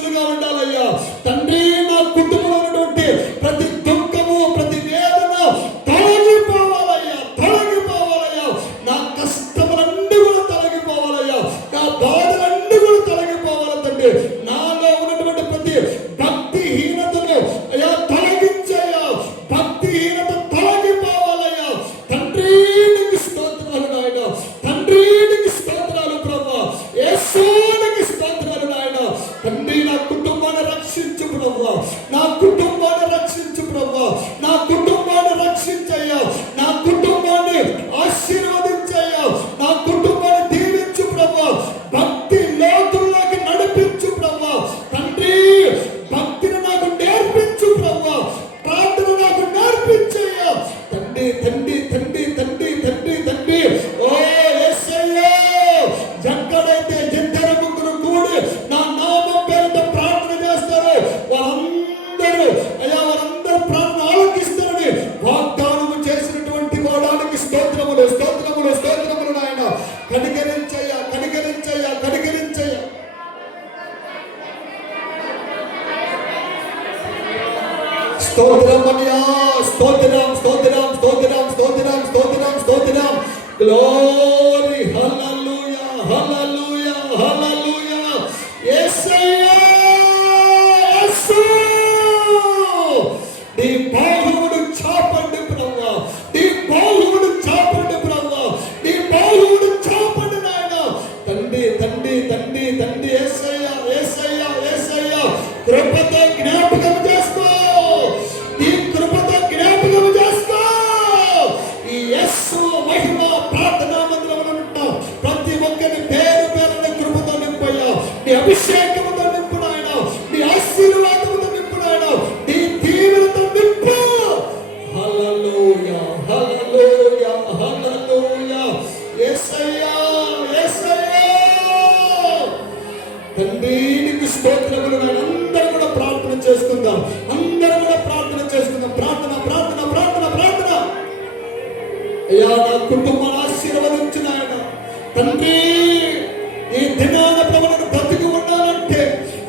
సాక్షులుగా ఉండాలయ్యా తండ్రి. నా కుటుంబంలో ఉన్నటువంటి ప్రతి దుఃఖము ప్రతి వేదన తొలగిపోవాలయ్యా, తొలగిపోవాలయ్యా. నా కష్టములన్నీ కూడా తొలగిపోవాలయ్యా, నా బాధలన్నీ కూడా తొలగిపోవాలి తండ్రి. నాలో ఉన్నటువంటి ప్రతి భక్తిహీనతను అయ్యా తొలగించయ్యా, భక్తిహీనత తొలగిపోవాలయ్యా తండ్రి. నీకు స్తోత్రాలు నాయన, తండ్రి నీకు స్తోత్రాలు ప్రభువా, యేసునికి స్తోత్రాలు నాయన. తండ్రి నా కుటుంబాన్ని రక్షించు ప్రభువా, నా కుటుంబాన్ని రక్షించు ప్రభువా, నా కుటుంబాన్ని రక్షించయ్యా, నా కుటుంబాన్ని ఆశీర్వదించయ్యా, నా కుటుంబాన్ని దీవించు ప్రభువా, భక్తి లోతుల్లోకి నడిపించు ప్రభువా తండ్రి. భక్తిని నాకు నేర్పించు ప్రభువా, ప్రార్థన నాకు నేర్పించయ్యా తండ్రి. తండ్రి తండ్రి తండ్రి తండ్రి తండ్రి ఓ యేసయ్యా, ఎక్కడైతే ఇద్దరు ముగ్గురు కూడి నా నామం పేరుట ప్రార్థన చేస్తారో వారందరూ అయ్యా, వారందరూ ప్రార్థన ఆలకిస్తారని వాగ్దానము చేసినటువంటి గోడానికి స్తోత్రములు స్తోత్రములు స్తోత్రములు నాయన. కనికరించయ్యా, కనికరించయ్యా, కనికరించయ్యా. స్తోత్రం అయ్యా, స్తోత్రం స్తోత్రం స్తోత్రం స్తోత్రం స్తోత్రం స్తోత్రం. గ్లోరీ హల్లెలూయా హల్లెలూయా హల్లెలూయా. యేసయ్యా యేసు, నీ బాహువును చాపండి ప్రభువా, నీ బాహువును చాపండి ప్రభువా, నీ బాహువును చాపండి నాయన. తండ్రి తండ్రి తండ్రి తండ్రి యేసయ్యా యేసయ్యా యేసయ్యా, కృపతో జ్ఞాపకం చేసుకో, నీ కృపతో జ్ఞాపకం చేసుకో. ఈ యేసు మహిమ ప్రార్థనా మందిరంలో ఉన్న ప్రతి ఒక్కరి పేరు పేరున కృపతో నింపయ్యా, నీ అభిషేకముతో నింపు నాయన, నీ ఆశీర్వాదముతో నింపు నాయన, నీ దీవెనతో నింపు. హల్లెలూయా హల్లెలూయా హల్లెలూయా. యేసయ్యా యేసయ్యా తండ్రి నీకు స్తోత్రములు నాయన. అందరూ కూడా ప్రార్థన చేసుకుందాం, అందరూ కూడా ప్రార్థన చేసుకుందాం. ప్రార్థన ప్రార్థన ప్రార్థన ప్రార్థన. అయ్యా నా కుటుంబాన్ని ఆశీర్వదించు నాయన తండ్రి. ఈ దినాన ప్రభువును బ్రతికి ఉండాలంటే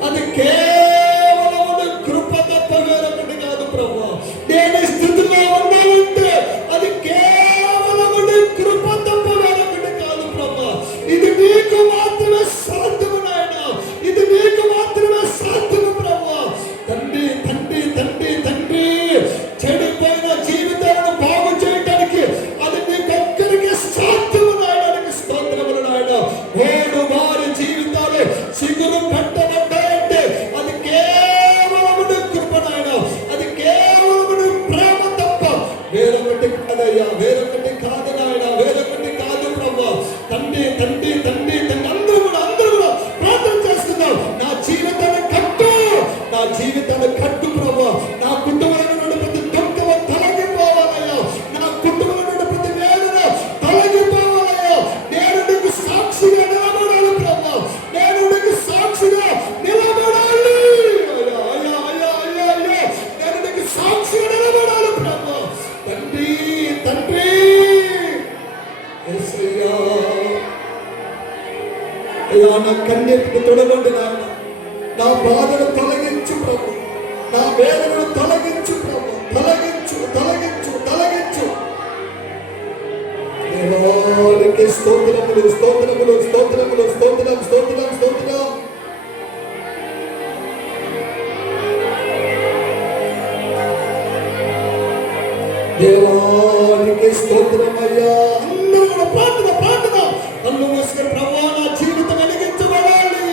అది కేవలం కృప తప్ప వేరొకటి కాదు ప్రభువా. నేను ఈ స్థితిలో ఉండాలంటే అది కేవలం కృప తప్ప వేరొకటి కాదు ప్రభువా. ఇది నీకు మాత్రమే సాధ్యము నాయన, ఇది నీకు మాత్రమే సాధ్యము ప్రభువా. తండ్రి తండ్రి తండ్రి తండ్రి, చెడిపోయిన జీవితాలను బాగు చేయడానికి అది నీకొక్కరికి సాధ్యము నాయడానికి స్తోత్రములు నాయన. నేడు వారి జీవితాలు చిగురు పెట్టబడ్డాయంటే అది కేవలం కృప నాయన, అది కేవలం ప్రేమ తప్ప వేరొకటి కాదయ్యా, వేరొకటి కాదు నాయన, వేరొకటి కాదు ప్రభువా. తండ్రి తండ్రి తండ్రి తండ్రి, అందరూ కూడా ప్రార్థన చేస్తున్నాం. నా జీవితాన్ని కట్టు, నా జీవితాన్ని కట్టు ప్రభువా. నా కుటుంబంలో నుండి ప్రతి దుఃఖము తొలగిపోవాలయ్యా, నా కుటుంబంలో నుండి ప్రతి వేదన తొలగిపోవాలయ్యా. నేను నీకు సాక్షిగా నిలబడాలి ప్రభువా, నేను నీకు సాక్షిగా నిలబడాలి అయ్యా అయ్యా అయ్యా అయ్యా అయ్యా, నేను నీకు సాక్షిగా నిలబడాలి ప్రభువా. తండ్రి తండ్రి యేసయ్యా, అయ్యా నా కన్నీటిని తొడగండి నాయన, నా బాధను తొలగించు ప్రభు, నా వేదనను తొలగించు ప్రభు, తొలగించు తొలగించు తొలగించు. దేవానికి స్తోత్రములు స్తోత్రములు స్తోత్రములు స్తోత్రం స్తోత్రం స్తోత్రం. దేవానికి స్తోత్రమయ్యా. అందరూ కూడా ప్రార్థన ప్రార్థన. కళ్ళు మూసుకొని ప్రభువా నా జీవితం వెలిగించబడాలి,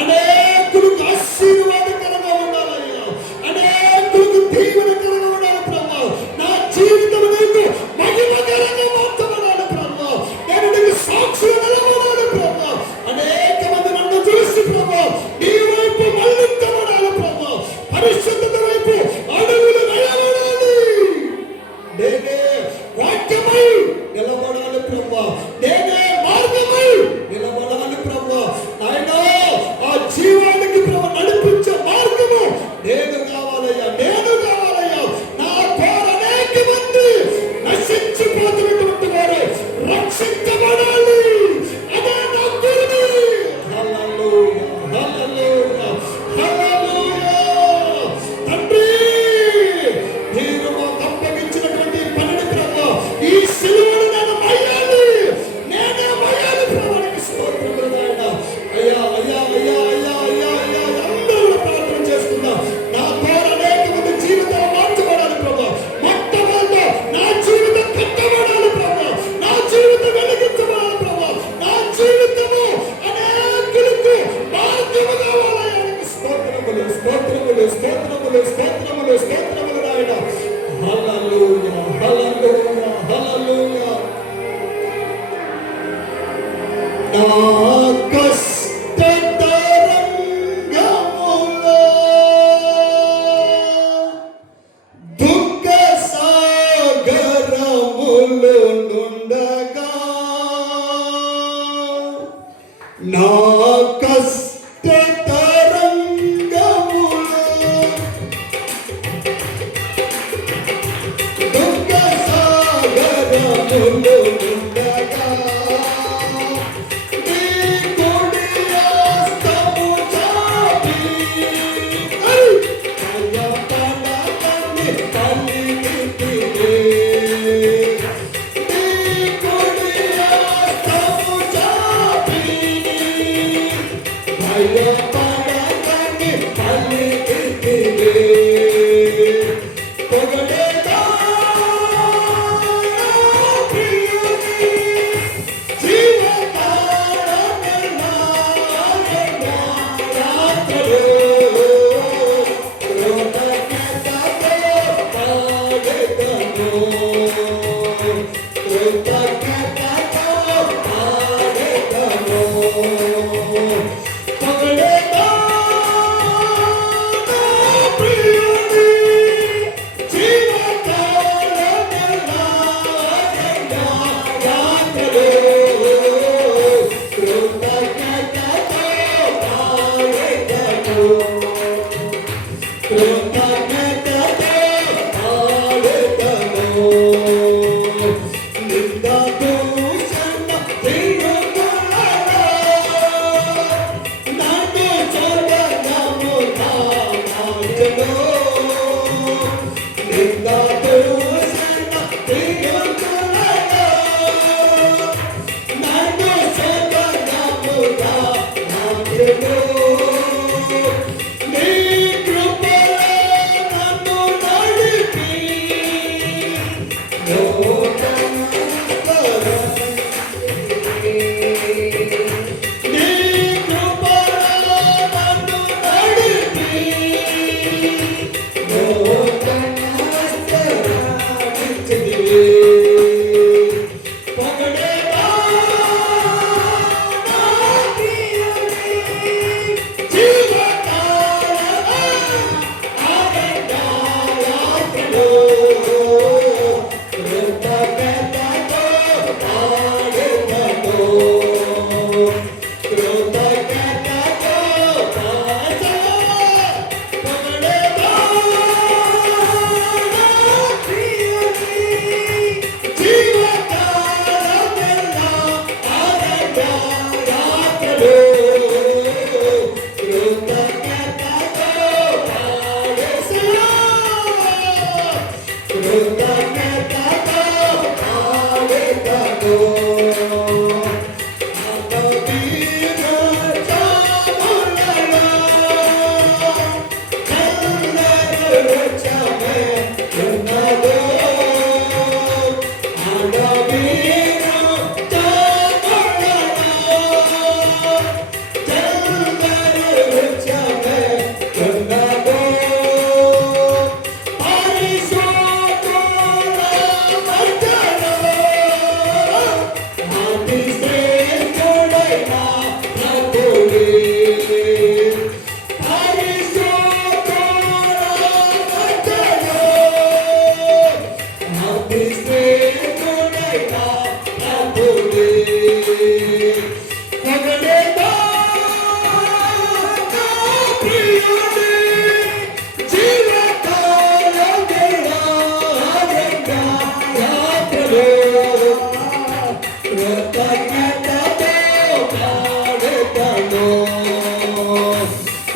అనేకులకు ఆశీర్వాదకరంగా ఉండాలయ్యా, అనేకులకు దీవెనకరంగా ఉండాలి ప్రభువా. నా జీవితం నీకు మహిమకరంగా మార్చబడాలి ప్రభువా. నేను నీకు సాక్షిగా నిలబడాలి ప్రభువా. అనేక మంది నన్ను చూసి ప్రభువా నీ వైపు మళ్ళించబడాలి ప్రభువా. పరిశుద్ధత వైపు అడుగులు వేయబడాలి. నేనే వాక్యమై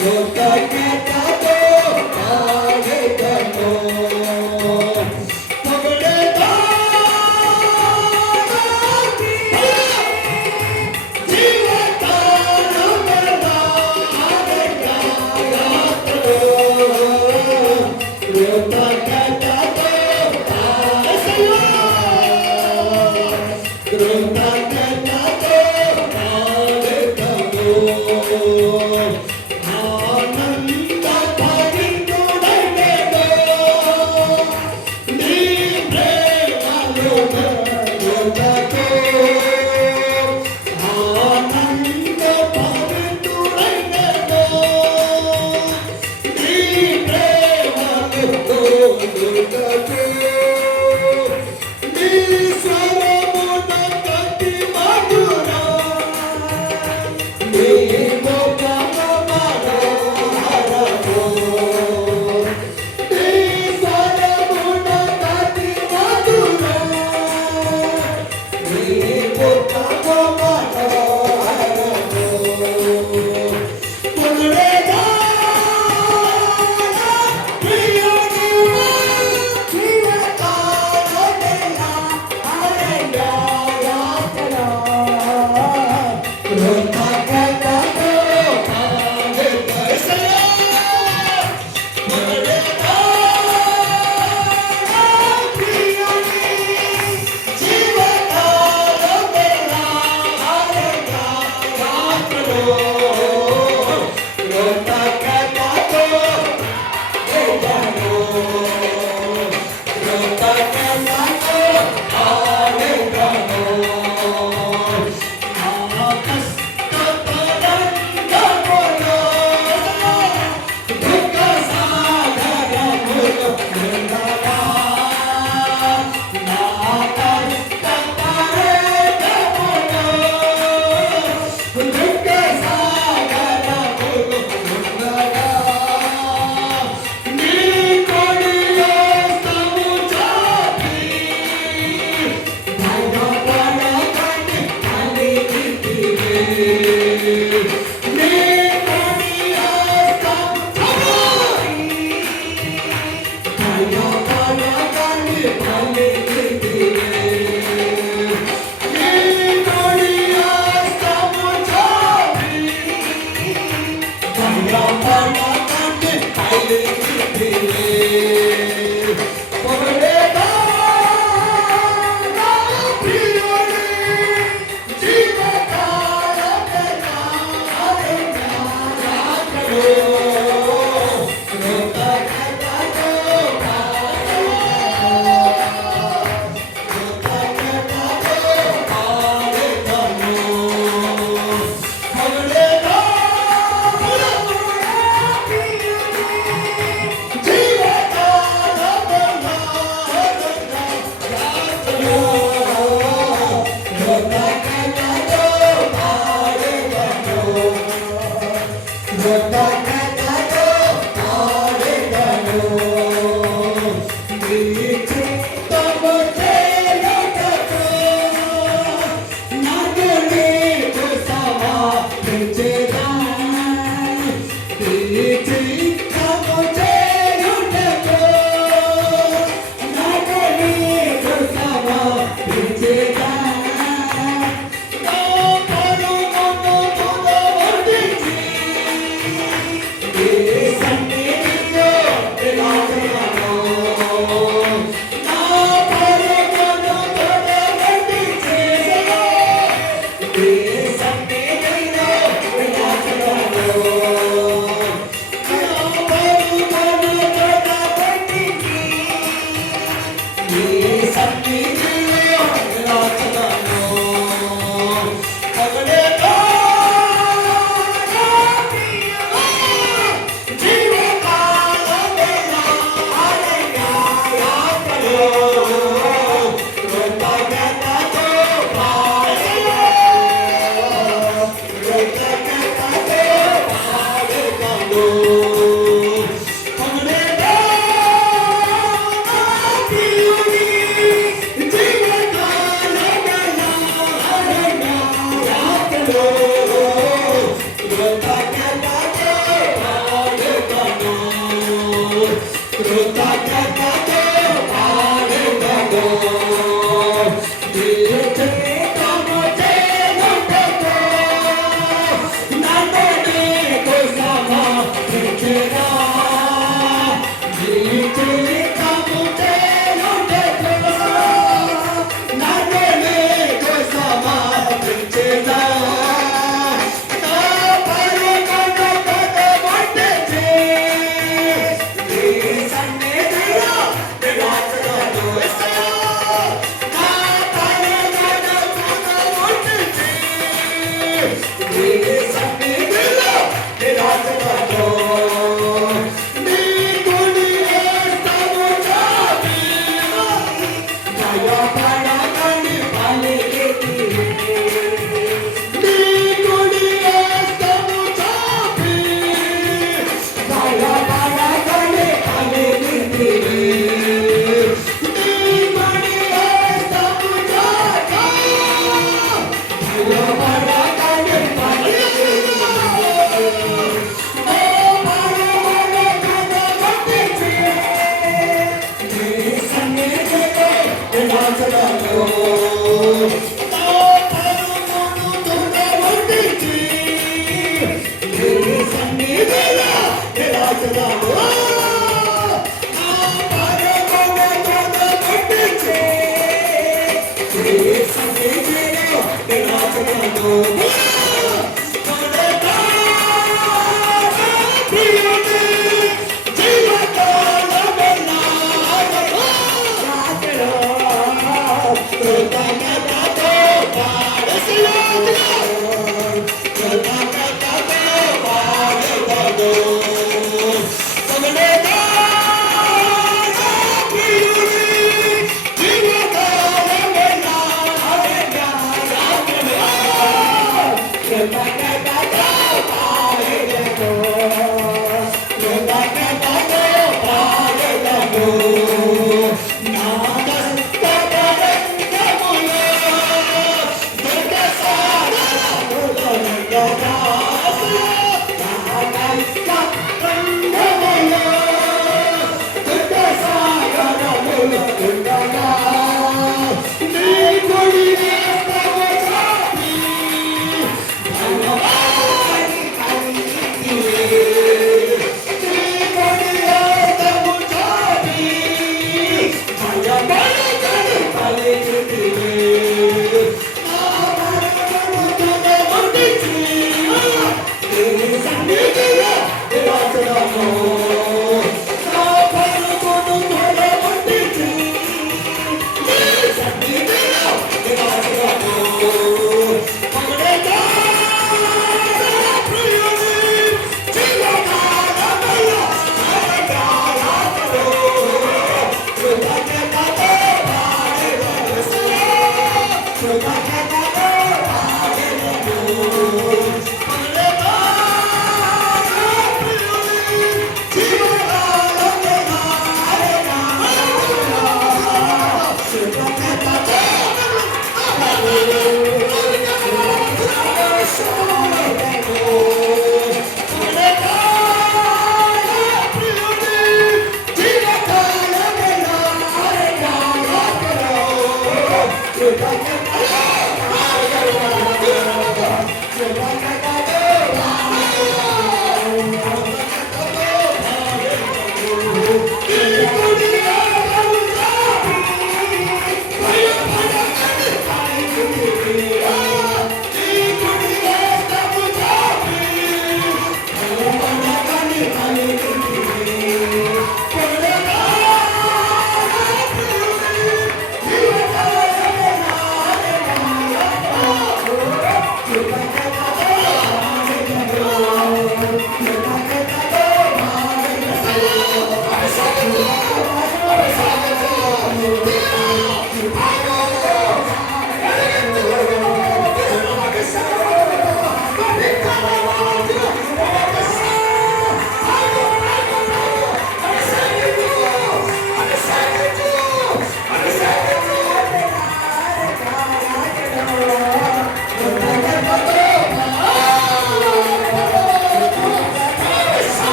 కృతజ్ఞతతో ఆడెదను. పొగడెదా జీవతానమున ఆడెదయాత్రలో కృతజ్ఞతతో యేసయ్యా కృతజ్ఞతతో ఆడెదను.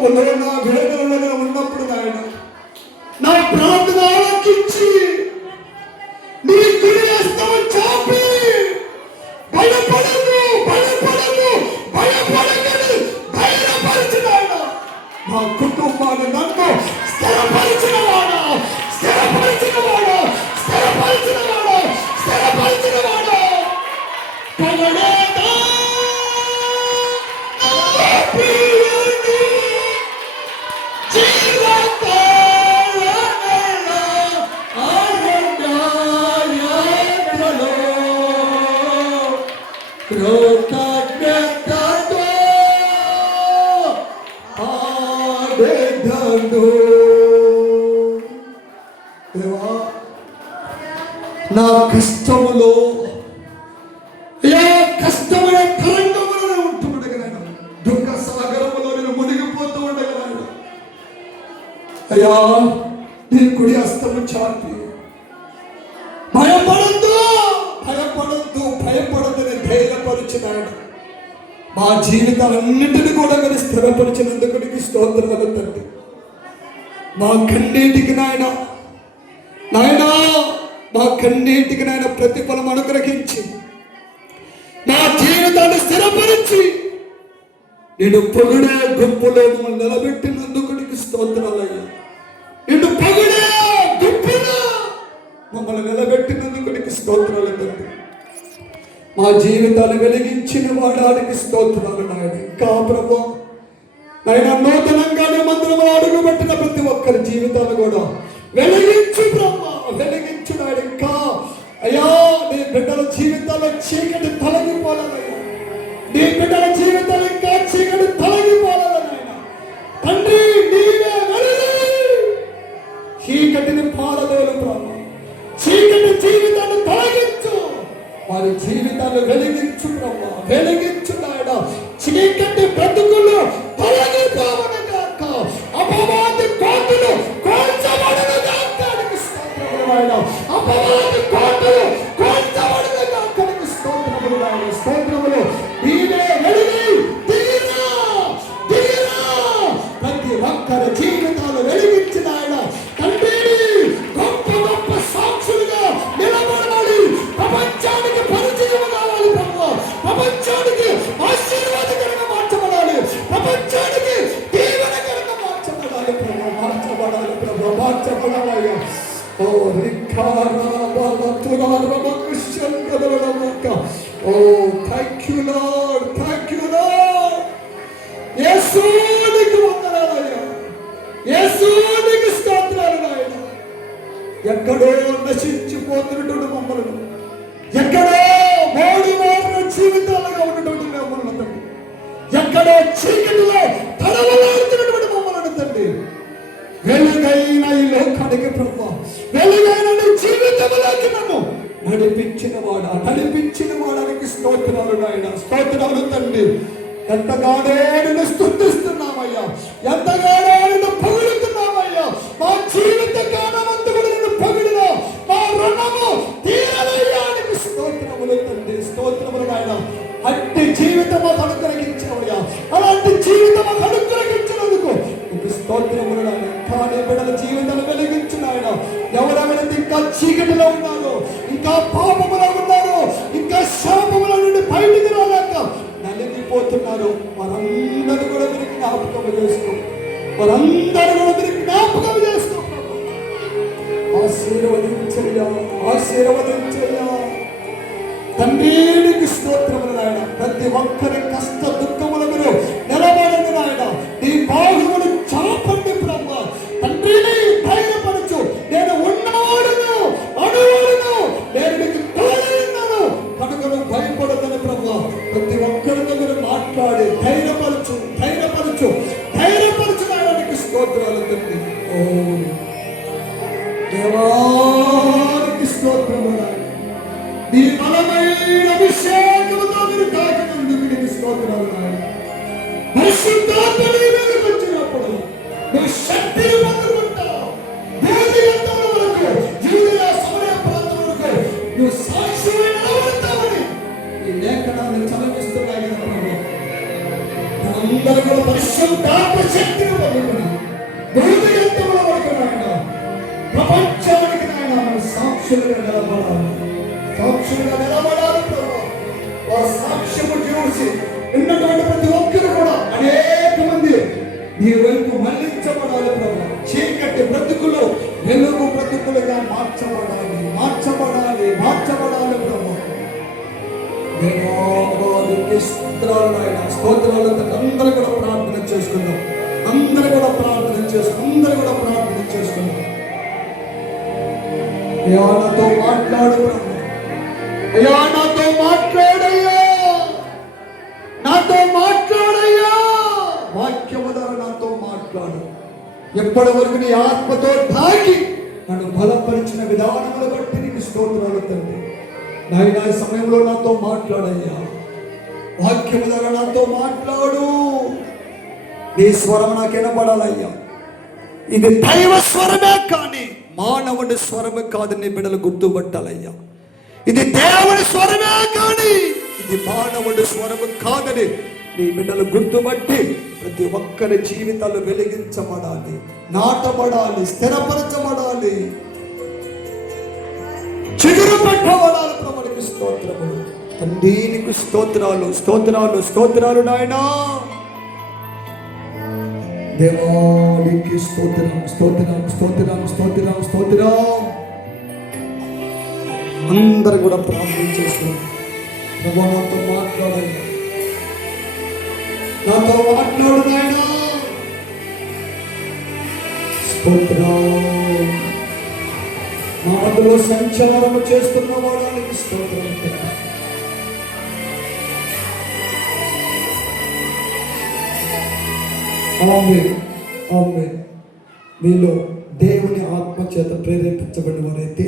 దుఃఖములో నా వేదనలో ఉన్నప్పుడు నాయన నా ప్రార్థన ఆలకించి నీ కుడి హస్తము చాపి భయపడకు భయపడకని ధైర్యపరిచిన ఆయన మా కుటుంబాన్ని నన్ను స్థిరపరిచిన వాడు కలడేదా నా కష్టములో కష్టమైన తరంగములో ఉంటుండగా దుఃఖ సాగరములో నేను మునిగిపోతూ ఉండగలను అయ్యా నీ కుడి హస్తము చాపి భయపడద్దని ధైర్యపరిచినాడు. మా జీవితాలన్నింటినీ కూడా మీరు స్థిరపరిచినందుకు నీకు స్తోత్రాలు తండ్రి. మా కన్నీటికి నాయన మా కన్నీటికి నాయన ప్రతిఫలం అనుగ్రహించి నా జీవితాన్ని స్థిరపరిచి నేను పొగిడే గుంపులో మమ్మల్ని నిలబెట్టినందుకు నీకు స్తోత్రాలయ్యా. నేను పొగిడే గుంపులో మమ్మల్ని నిలబెట్టినందుకు నీకు స్తోత్రాలు తండ్రి. మా జీవితాన్ని వెలిగించిన వాడానికి స్తోత్రాలు నాయన. ఇంకా ప్రభు నాయన నూతనంగా మందిరం అడుగుపెట్టిన ప్రతి ఒక్కరి జీవితాలు కూడా వెలిగించు బ్రహ్మ వెలిగించు నాయన. ఇంకా అయ్యా నీ బిడ్డల జీవితాల్లో చీకటి తొలగిపోవాలయ్యా. నీ బిడ్డల జీవితాలు ఇంకా చీకటి తొలగిపోవాలయ్యా. తండ్రి నీవే వెలుగు, చీకటిని పారదోలు బ్రహ్మ. చీకటి జీవితాన్ని తొలగించు, వారి జీవితాలు వెలిగించు బ్రహ్మ వెలిగించు నాయన. చీకటి బ్రతుకులు తొలగిపోవను గాక, అపవాది కోటలు కూల్చబడును గాక. అపవాది కోటలు కూల్చబడును గాక. స్తోత్రములు నాయన, స్తోత్రములు. నీవే వెలిగి దిగిరా ప్రతి ఒక్కరి జీవితాలు వెలిగించిన ఆయన తండ్రి గొప్ప గొప్ప సాక్షులుగా నిలబడాలి. ప్రపంచానికి పరిచయం కావాలి ప్రభు. ప్రపంచానికి ఆశీర్వాదకరంగా మార్చబడాలి. ప్రపంచానికి దీవెనకరంగా మార్చబడాలి ప్రభు. మార్చబడాలయ్యా. ఓ ఓ thank you lord, thank you lord. యేసు నీకు వందనాలయ్యా. యేసు నీకు స్తోత్రాలు నాయన. ఎక్కడో నశించిపోతున్నటువంటి మమ్మల్ని, ఎక్కడో మోడు జీవితాలుగా ఉన్నటువంటి మమ్మల్ని తండ్రి, ఎక్కడో చీకటిలో తడవలాడుతున్నటువంటి మమ్మల్ని తండ్రి, వెలుగైన ఈ లోకానికి ప్రభు, వెలుగైన జీవితంలోకి నన్ను నడిపించిన వాడానికి స్తోత్రాలు నాయన. స్తోత్రాలు తండ్రి. ఎంతగానో నిన్ను స్తుతిస్తున్నామయ్యా, ఎంతగానో నిన్ను పొగుడుతున్నామయ్యా. మా జీవిత కాలమంతా కూడా నిన్ను పొగిడిన మా రుణము తీరవేయడానికి స్తోత్రములు తండ్రి. స్తోత్రములు నాయన. అట్టి జీవితం మాకు అనుగ్రహించావయ్యా. అలాంటి జీవితం మాకు అనుగ్రహించినందుకు నీకు స్తోత్రములు నాయన. కానీ బిడ్డల జీవితాలు వెలిగించిన ఆయన ఎవరెవరైతే ఇంకా చీకటిలో ఉన్నారో, ఇంకా పాపములో ఉన్నారో, ఇంకా శాపముల నుండి బయటికి రాలేక నలిగిపోతున్నారు, వారందరూ కూడా మీరు జ్ఞాపకం చేసుకో. ఆశీర్వదించయ్యా తండ్రి. నీకు స్తోత్రములు నాయన. ప్రతి ఒక్కరి కష్ట దుఃఖముల మీరు నిలబడండి నాయన. నీ బాహువులు చాపండి బ్రహ్మ తండ్రి. ధైర్యపరచు. నేను ఉన్నవాడును అడుగును, నేను నీకు తోడున్నాను కనుక భయపడదని బ్రహ్మ. ప్రతి ఒక్కరితో మీరు మాట్లాడి ధైర్యపరచు నాయనకి స్తోత్రాలు తండ్రి. ఓ దేవానికి స్తోత్రము నాయన. నీ బలమైన అభిషేకముతో మీరు తాకినందుకు నీకు స్తోత్రాలు నాయన. పరిశుద్ధాత్మ నీ మీదకి వచ్చినప్పుడు నువ్వు శక్తిని పొందుకుంటావు. భూమి అంతముల వరకు, యూదయ సమరయ ప్రాంతం వరకు నువ్వు సాక్షిగా నిలబడతావని ఈ లేఖనాన్ని చదివిస్తున్నాయి. అందరూ కూడా పరిశుద్ధాత్మ శక్తిని నీ వైపు మళ్ళించబడాలి ప్రభు. చీకటి బ్రతుకులు వెలుగు బ్రతుకులుగా మార్చబడాలి, మార్చబడాలి, మార్చబడాలి ప్రభు. దేవానికి స్తోత్రాలు నాయన, స్తోత్రాలు. అందరూ కూడా ప్రార్థన చేసుకుందాం, అందరూ కూడా ప్రార్థన చేసుకుందాం, అందరూ కూడా ప్రార్థన చేసుకుందాం. అయ్యా నాతో మాట్లాడు ప్రభు, అయ్యా నాతో మాట్లాడయ్యా, నాతో మాట్లాడయ్యా, వాక్యము ద్వారా నాతో మాట్లాడు. ఎప్పటి వరకు నీ ఆత్మతో తాకి నన్ను బలపరిచిన విధానములు బట్టి నీకు స్తోత్రాలు తండ్రి. నాయన ఈ సమయంలో నాతో మాట్లాడయ్యా, వాక్యము ద్వారా నాతో మాట్లాడు. నీ స్వరం నాకు వినపడాలయ్యా. ఇది దైవ స్వరమే కానీ మానవుడి స్వరమే కాదు. నీ బిడ్డలు గుర్తుపట్టాలయ్యా. ఇది దేవుడి స్వరమే కానీ ఇది మానవుడి స్వరము కాదని నీ బిడ్డలు గుర్తుపట్టి ప్రతి ఒక్కరి జీవితాలు వెలిగించబడాలి, నాటబడాలి, స్థిరపరచబడాలి, చిగురు పెట్టబడాలి. ప్రభునికి స్తోత్రములు తండ్రి, నీకు స్తోత్రాలు, స్తోత్రాలు, స్తోత్రాలు నాయనా. దేవానికి స్తోత్రం, స్తోత్రం, స్తోత్రం, స్తోత్రం, స్తోత్రం. అందరు కూడా ప్రార్థన చేస్తున్నారు. ప్రభు నాతో మాట్లాడండి, నాతో మాట్లాడు నాయనా. స్తోత్రం. మా మధ్యలో సంచారం చేస్తున్న వాడానికి స్తోత్రం. ఆమేన్, ఆమేన్. మీలో దేవుని ఆత్మ చేత ప్రేరేపించబడిన వారైతే